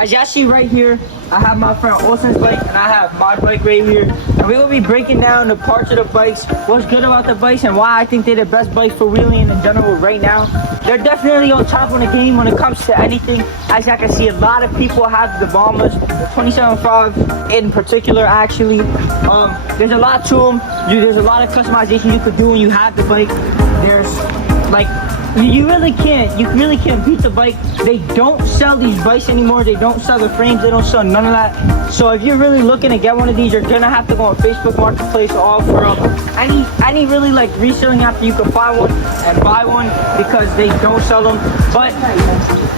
As y'all see right here, I have my friend Austin's bike and I have my bike right here. And we're gonna be breaking down the parts of the bikes, what's good about the bikes, and why I think they're the best bikes for wheeling in general right now. They're definitely on top of the game when it comes to anything. As y'all can see, a lot of people have the Bombers, the 27.5 in particular actually. There's a lot to them. There's a lot of customization you could do when you have the bike. There's like, you really can't beat the bike. They don't sell these bikes anymore. They don't sell the frames. They don't sell none of that. So if you're really looking to get one of these, you're gonna have to go on Facebook Marketplace or offer up any really like reselling app you can find one and buy one, because they don't sell them. But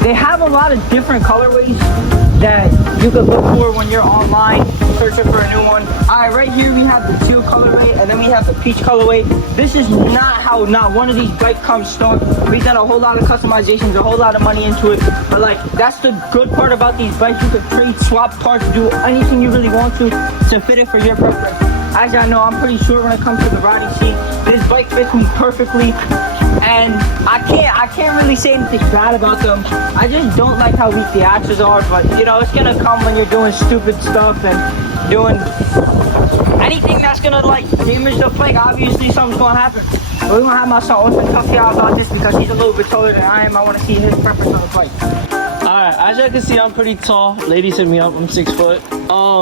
they have a lot of different colorways that you could look for when you're online searching for a new one. Alright, right here we have the teal colorway, and then we have the peach colorway. This is not how not one of these bikes comes stock. We've done a whole lot of customizations, a whole lot of money into it. But like, that's the good part about these bikes. You could trade, swap parts, do anything you really want to fit it for your preference. As y'all know, I'm pretty sure when it comes to the riding scene, this bike fits me perfectly. And I can't really say anything bad about them. I just don't like how weak the axles are, but you know, it's gonna come when you're doing stupid stuff and doing anything that's gonna like damage the bike. Obviously something's gonna happen. But we're gonna have my son Austin talk to y'all about this because he's a little bit taller than I am. I wanna see his preference on the bike. Alright, as you can see, I'm pretty tall. Ladies hit me up, I'm 6 foot.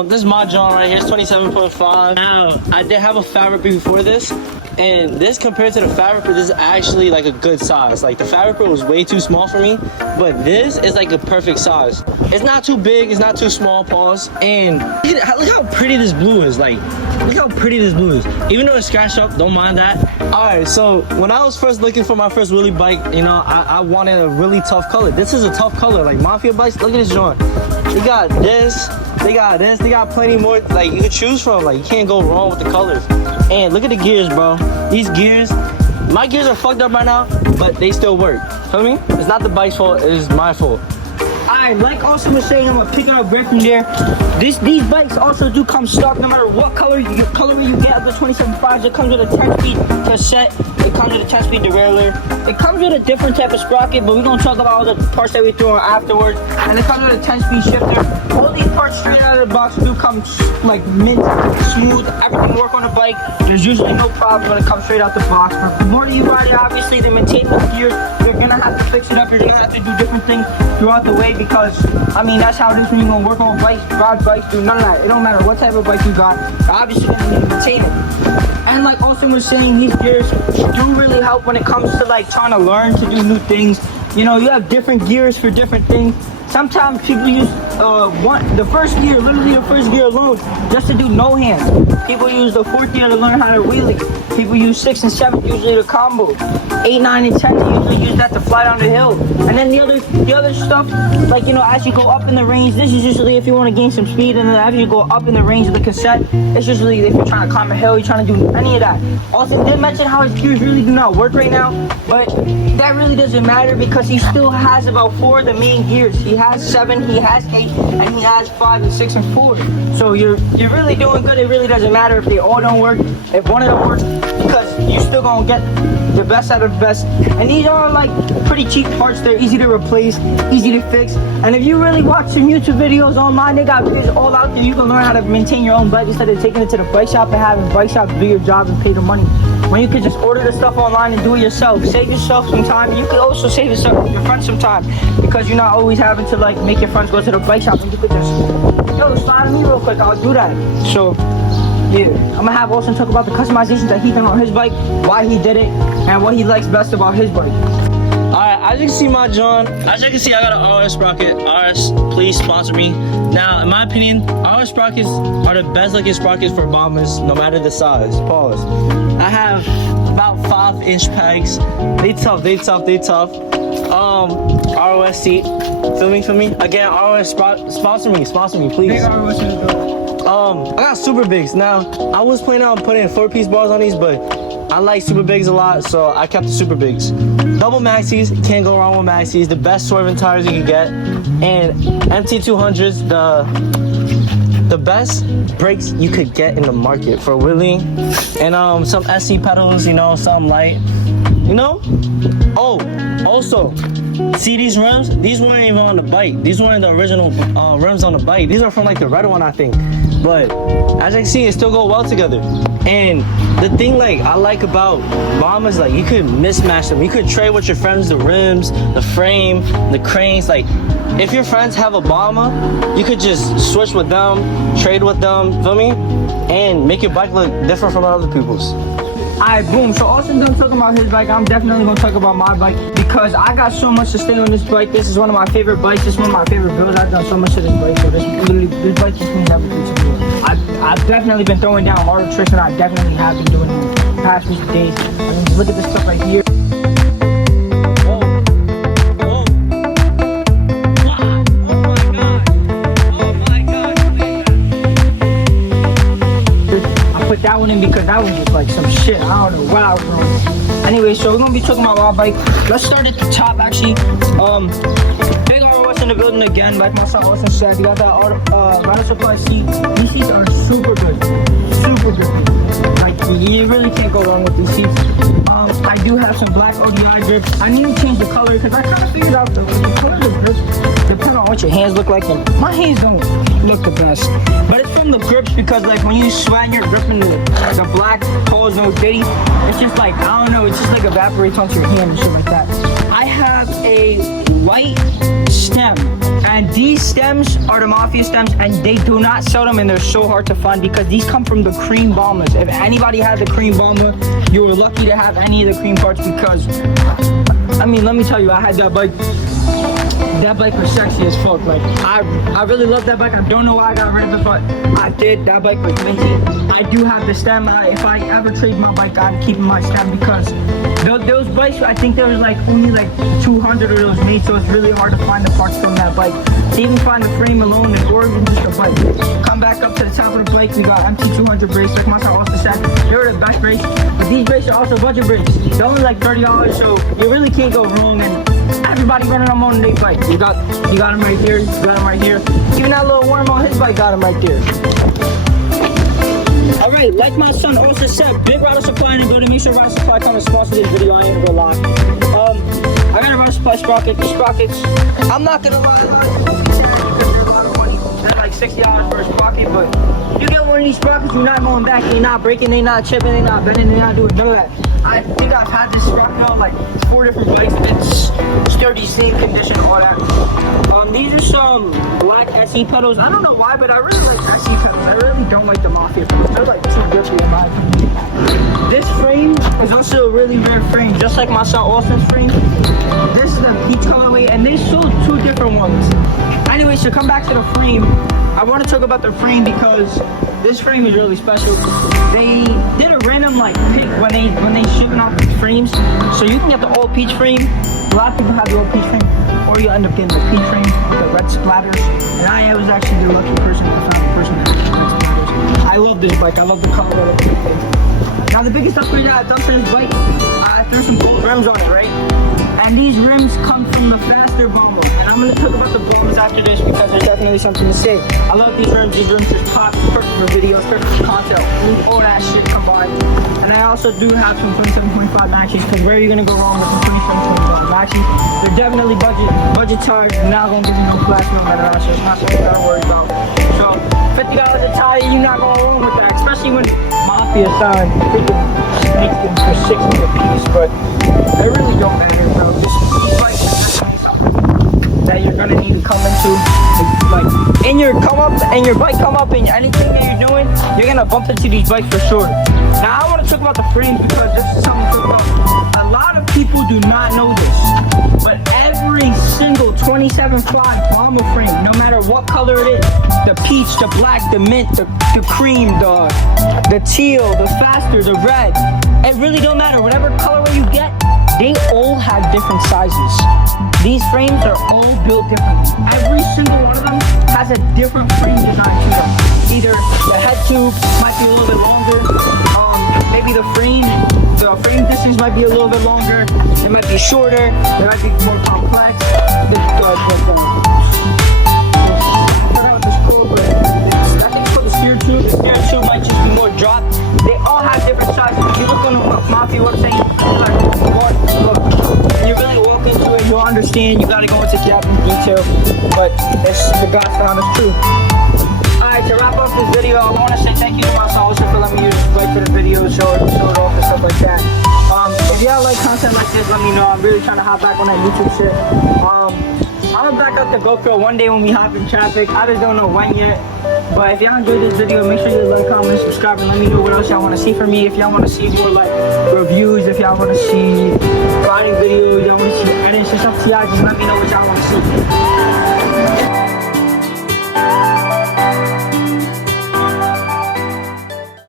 This is my John right here, it's 27.5. Now, I did have a Fabric before this, and this compared to the Fabric, this is actually like a good size. Like the Fabric was way too small for me, but this is like a perfect size. It's not too big, it's not too small, pause. And look how pretty this blue is. Like, look how pretty this blue is. Even though it's scratched up, don't mind that. Alright, so when I was first looking for my first wheelie bike, you know, I wanted a really tough color. This is a tough color. Like Mafia bikes, look at this joint. They got this, they got this, they got plenty more like you can choose from. Like, you can't go wrong with the colors. And look at the gears, bro. These gears, my gears are fucked up right now, but they still work. Feel me? It's not the bike's fault, it is my fault. Alright, like Austin was saying, I'm gonna pick it up right from there. These bikes also do come stock no matter what color you get of the 27.5s. It comes with a 10-speed cassette. It comes with a 10-speed derailleur. It comes with a different type of sprocket, but we're gonna talk about all the parts that we threw on afterwards. And it comes with a 10-speed shifter. All these parts straight out of the box do come like mint, smooth. Everything work on the bike. There's usually no problem when it comes straight out the box. But the more you ride it, obviously, the maintenance gears, you're gonna have to fix it up. You're gonna have to do different things throughout the way, because I mean, that's how it is when you're gonna work on bikes, ride bikes, do none of that. It don't matter what type of bike you got, you're obviously gonna need to maintain it. And like Austin was saying, these gears do really help when it comes to like trying to learn to do new things. You know, you have different gears for different things. Sometimes people use the first gear, literally the first gear alone, just to do no hands. People use the fourth gear to learn how to wheelie. People use 6 and 7, usually the combo. 8, 9, and 10, they usually use that to fly down the hill. And then the other stuff, like, you know, as you go up in the range, this is usually if you want to gain some speed, and then as you go up in the range of the cassette, it's usually if you're trying to climb a hill, you're trying to do any of that. Also, did mention how his gears really do not work right now, but that really doesn't matter because he still has about 4 of the main gears. He has 7, he has 8, and he has 5 and 6 and 4. So you're really doing good. It really doesn't matter if they all don't work, if one of them works, because you're still gonna get the best out of the best. And these are like pretty cheap parts. They're easy to replace, easy to fix. And if you really watch some YouTube videos online, they got videos all out there. You can learn how to maintain your own bike instead of taking it to the bike shop and having the bike shop do your job and pay the money. When you could just order the stuff online and do it yourself. Save yourself some time. You could also save your friends some time, because you're not always having to like make your friends go to the bike shop, and you could just, yo, slide me real quick, I'll do that. So yeah, I'm gonna have Austin talk about the customizations that he done on his bike, why he did it, and what he likes best about his bike. Alright, as you can see my John, as you can see I got an RS sprocket. RS, please sponsor me. Now, in my opinion, RS sprockets are the best looking sprockets for Bombers, no matter the size. Pause. I have about 5-inch pegs. They tough. ROS seat. Feel me? Again, ROS sponsor me, please. I got super bigs. Now, I was planning on putting 4-piece bars on these, but I like super bigs a lot, so I kept the super bigs. Double maxis, can't go wrong with maxis. The best swerving tires you can get. And MT200s, the best brakes you could get in the market for wheeling. And some SC pedals, you know, some light, you know. Oh, also, See these rims? These weren't even on the bike. These weren't the original rims on the bike. These are from like the red one, I think. But as I can see, it still go well together. And the thing like I like about Bombers, like you could mismatch them. You could trade with your friends the rims, the frame, the cranes. Like if your friends have a Bomber, you could just switch with them, trade with them, feel me? And make your bike look different from other people's. Alright, boom. So Austin done talking about his bike. I'm definitely gonna talk about my bike because I got so much to say on this bike. This is one of my favorite bikes. This is one of my favorite builds. I've done so much to this bike. So this bike just means everything to me. I've definitely been throwing down harder tricks than I definitely have been doing in the past few days. I mean, just look at this stuff right here. Put that one in because that was just like some shit. I don't know what I was wrong. Anyway, so we're gonna be talking about my bike. Let's start at the top actually. Big ROS in the building again, like my son Austin said. We got that Rider Supply seat. These seats are super good. Super good. Like you really can't go wrong with these seats. I do have some black ODI grips. I need to change the color because I kind of figured out the color of the grips depending on what your hands look like, and my hands don't look the best. But it's from the grips because like when you sweat your grip in the black pose no diddy, it's just like, I don't know, it's just like evaporates onto your hand and shit like that. I have a white stem, and these stems are the Mafia stems, and they do not sell them, and they're so hard to find because these come from the cream Bombers. If anybody has a cream Bomber, you were lucky to have any of the cream parts because, I mean, let me tell you, I had that bike. That bike was sexy as fuck. Like I really love that bike. I don't know why I got rid of it, but I did. That bike was minty. I do have the stem. If I ever trade my bike, I'm keeping my stem because those bikes, I think there was like only like 200 of those made, so it's really hard to find the parts from that bike. To even find the frame alone or even just the bike. Come back up to the top of the bike. We got MT200 brakes, like my son also said. They're the best brakes, but these brakes are also budget brakes. They're only like $30, so you really can't go wrong. And everybody running them on their bike. You got them right here. You got them right here. Even that little worm on his bike got them right there. Alright, like my son also said, big Rider Supply in the building. Make sure Rider Supply come and sponsor this video. I ain't gonna lie. I got a Rider Supply sprocket. The sprockets, I'm not gonna lie. They're a lot of money. They're like $60 for a sprocket, but you get one of these sprockets, you're not going back. They're not breaking. They're not chipping. They're not bending. They're not doing none of that. I think I've had this sprocket on like 4 different bikes. It's sturdy, same condition, all that. These are some black SE pedals. I don't know why, but I really like SE pedals. I really don't like the Mafia pedals. They're like too grippy in my opinion. This frame is also a really rare frame, just like my son Austin's frame. This is the peach colorway, and they sold 2 different ones. Anyway, so come back to the frame. I want to talk about the frame because this frame is really special. They did a random like pick when they shipping off these frames, so you can get the all peach frame. A lot of people have the all peach frame, or you end up getting the peach frame with the red splatters. And I was actually the lucky person to find the person that had the red splatters. I love this bike. I love the color of it. Now the biggest upgrade that I've done for this bike, I threw some gold rims on it, right? And these rims come from the faster Bomber. And I'm gonna talk about the Bombers after this because there's definitely something to say. I love these rims. These rims just pop, perfect for videos, perfect for content, all that shit combined. And I also do have some 27.5 maxis because where are you gonna go wrong with some 27.5 maxis? They're definitely budget tires. They're not gonna give you no flash no matter what, so it's not something you gotta worry about. So $50 a tire, you're not going wrong with that, especially when Mafia sound freaking makes them for $60 a piece, but they really don't matter, bro. These bikes are definitely something that you're gonna need to come into. Like in your bike come up and anything that you're doing, you're gonna bump into these bikes for sure. Now I want to talk about the frames because this is something to talk about. A lot of people do not know this, but every single 27.5 Bomber frame, no matter what color it is, the peach, the black, the mint, the cream, the teal, the faster, the red, it really don't matter. Whatever colorway you get, they all have different sizes. These frames are all built differently. Every single one of them has a different frame design to them. Either the head tube might be a little bit longer, maybe the frame distance might be a little bit longer, it might be shorter, it might be more complex. I think it's called the steer tube. The steer tube might just be more dropped. They all have different sizes. If you look on the Mafia website, you're like, look, and you really walk into it, you'll understand too. But it's the God's honest truth. Alright, to wrap up this video, I want to say thank you to my solicitor for letting me use the bike for the video, show it off and stuff like that. If y'all like content like this, let me know. I'm really trying to hop back on that YouTube shit. I'm gonna back up the GoPro one day when we hop in traffic. I just don't know when yet. But if y'all enjoyed this video, make sure you like, comment, subscribe, and let me know what else y'all want to see from me. If y'all want to see more like reviews, if y'all want to see riding videos, y'all want to see edits, it's up to y'all. Just let me know what y'all want to see.